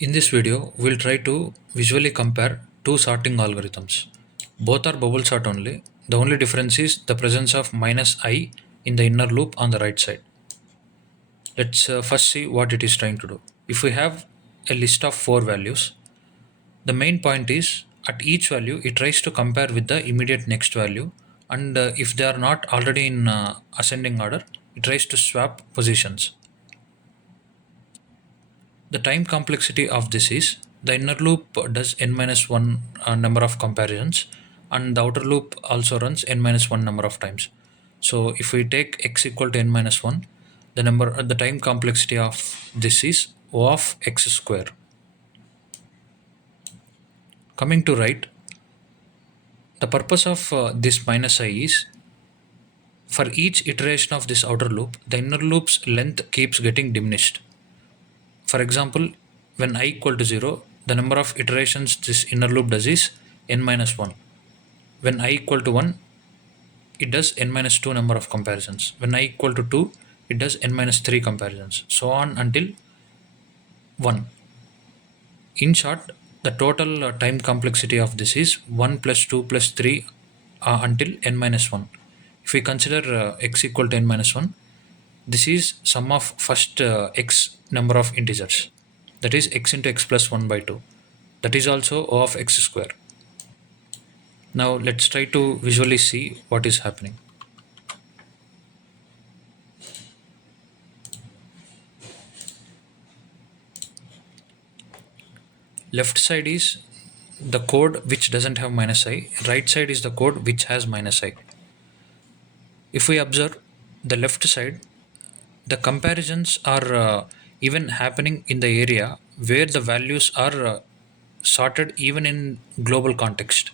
In this video, we'll try to visually compare two sorting algorithms. Both are bubble sort only. The only difference is the presence of minus I in the inner loop on the right side. Let's first see what it is trying to do. If we have a list of four values, the main point is at each value it tries to compare with the immediate next value, and if they are not already in ascending order, it tries to swap positions. The time complexity of this is the inner loop does n minus 1 number of comparisons, and the outer loop also runs n minus 1 number of times. So if we take x equal to n minus 1, the time complexity of this is O of x square. Coming to right, the purpose of this minus I is for each iteration of this outer loop, the inner loop's length keeps getting diminished. For example, when I equal to 0, the number of iterations this inner loop does is n minus 1. When I equal to 1, it does n minus 2 number of comparisons. When I equal to 2, it does n minus 3 comparisons. So on until 1. In short, the total time complexity of this is 1 plus 2 plus 3 until n minus 1. If we consider x equal to n minus 1, this is sum of first x number of integers, that is x into x plus 1 by 2. That is also O of x square. Now let's try to visually see what is happening. Left side is the code which doesn't have minus I, right side is the code which has minus I. If we observe the left side, the comparisons are even happening in the area where the values are sorted even in global context.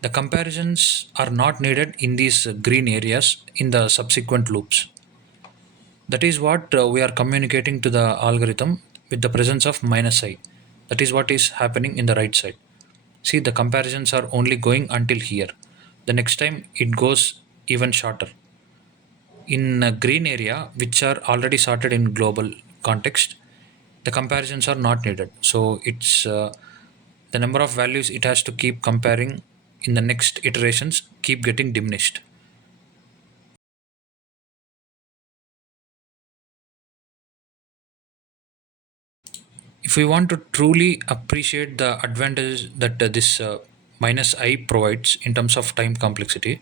The comparisons are not needed in these green areas in the subsequent loops. That is what we are communicating to the algorithm with the presence of minus I. That is what is happening in the right side. See, the comparisons are only going until here. The next time it goes even shorter. In a green area, which are already sorted in global context, the comparisons are not needed. So it's the number of values it has to keep comparing in the next iterations keep getting diminished. If we want to truly appreciate the advantages that this minus I provides in terms of time complexity,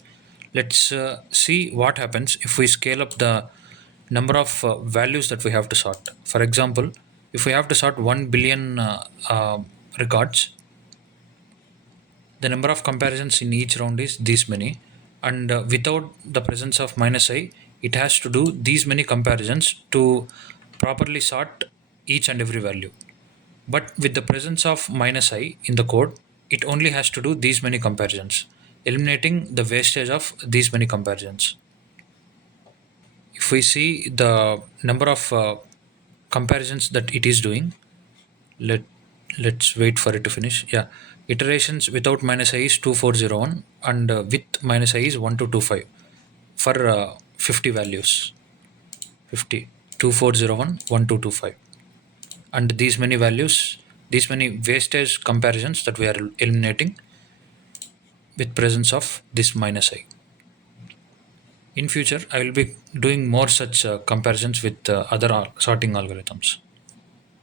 let's see what happens if we scale up the number of values that we have to sort. For example, if we have to sort 1 billion records, the number of comparisons in each round is this many, and without the presence of minus I, it has to do these many comparisons to properly sort each and every value. But with the presence of minus I in the code, it only has to do these many comparisons, eliminating the wastage of these many comparisons. If we see the number of comparisons that it is doing, let let's wait for it to finish. Yeah, iterations without minus I is 2401, and with minus I is 1225 for 50 values. 50 2401 1225, and these many values, these many wastage comparisons that we are eliminating with presence of this minus I. In future, I will be doing more such comparisons with other sorting algorithms.